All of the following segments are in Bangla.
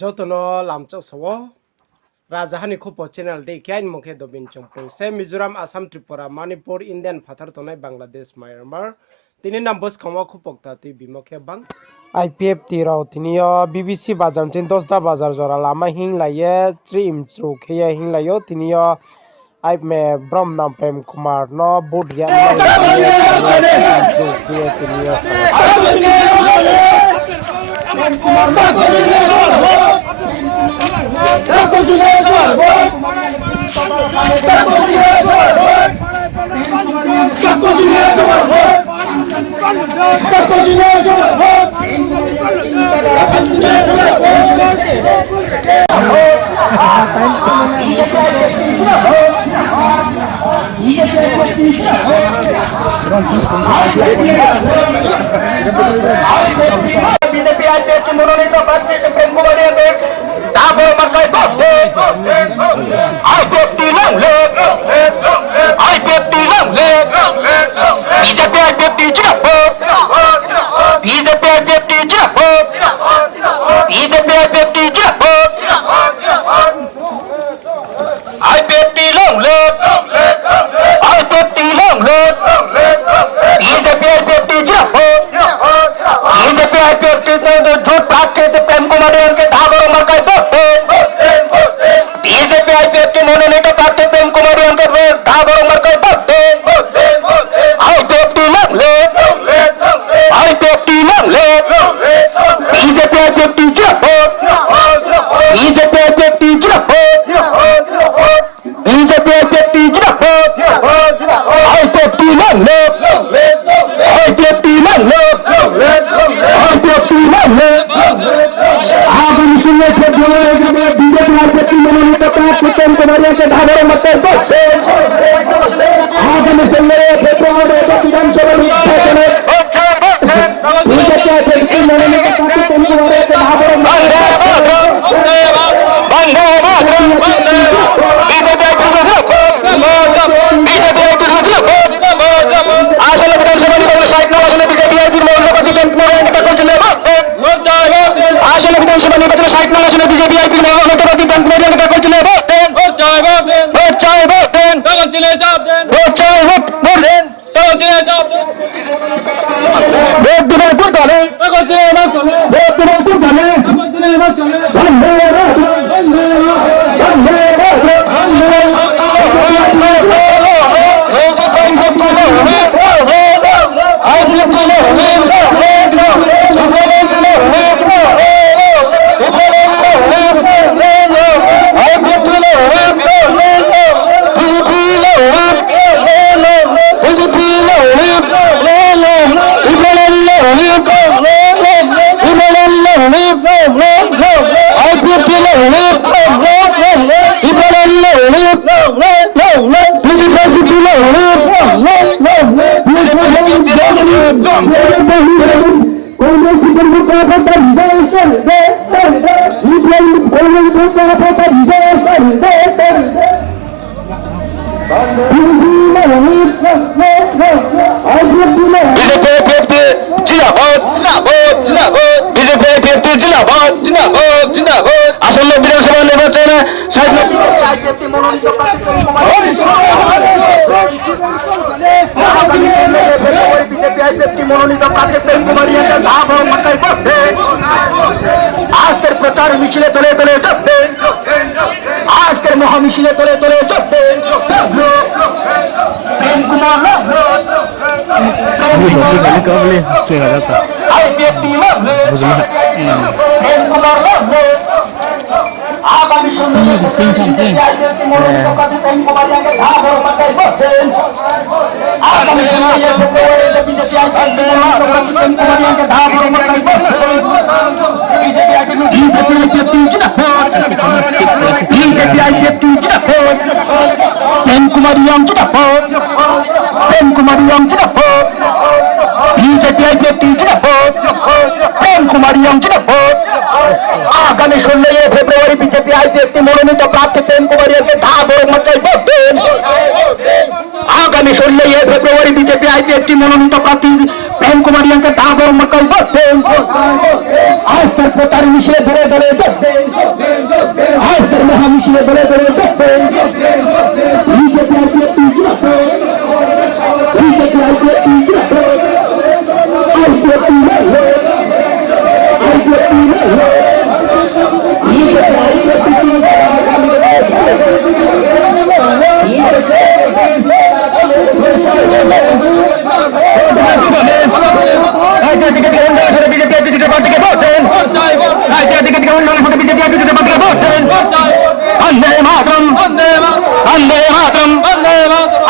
যতনো লামচক সাwo রাজহানি খুব চ্যানেল দেখাইন মুখে দবিন চম্পু সে মিজোরাম আসাম ত্রিপুরা মণিপুর ইন্ডিয়ান ফাথার তনাই বাংলাদেশ মায়ানমার তিনি নাম বস খাওয়া খুব পক্তাতি বিমুখে বাং IPF tirau tinio BBC bazar tin 10 da bazar jora lama hing laye trim tru khaya hing layo tinio ai me brom nam prem kumar no bodria আসন্ন বিধানসভা নির্বাচনে মনোনীত আজকের প্রচার মিছিলে তলে তলে চলবে, আজকের মহামিছিলে তলে তলে চলবে। আগামী 16 ফেব্রুয়ারি বিজেপি IPF মনোনীত প্রার্থী প্রেম কুমারিয়াকে ধাবর মাত্রায় ভোট দেন। আগামী 16 ফেব্রুয়ারি বিজেপি IPF মনোনীত প্রার্থী प्रेम कुमार यांका दाबो मकल बसेन आज तर पोतार मिशले बरे बरे बसेन आज तर महा मिशले बरे बरे बसेन बीजेपी आके तीसरा बीजेपी आके तीसरा आज तो तीसरा आज तो तीसरा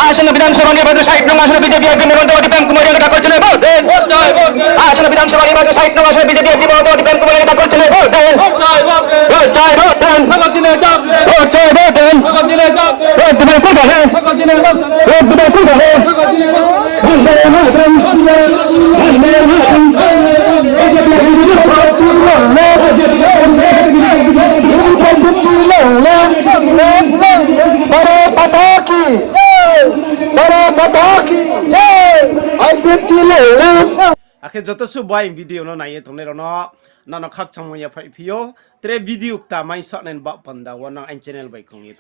आसन विधानसभा निर्वाचन 60 नং আসনে বিজেপি একজন নিবন্ধবাদী প্রেম কুমার নেতা করছেন ভোট দেন আসন বিধানসভা নির্বাচন 60 নং আসনে বিজেপি একজন নিবন্ধবাদী প্রেম কুমার নেতা করছেন ভোট দেন ভোট চাই ভোট দেন ভোট চাই ভোট দেন ভোট দিবেন কোন দলে ভোট দিবেন কোন দলে বন্দে মাতরম বন্দে মাতরম Akhir jatuh sebuah video no naya tu nero no nana khak sama ya fai video tre video ta mai sok nen bak panda wanang channel baik kong itu.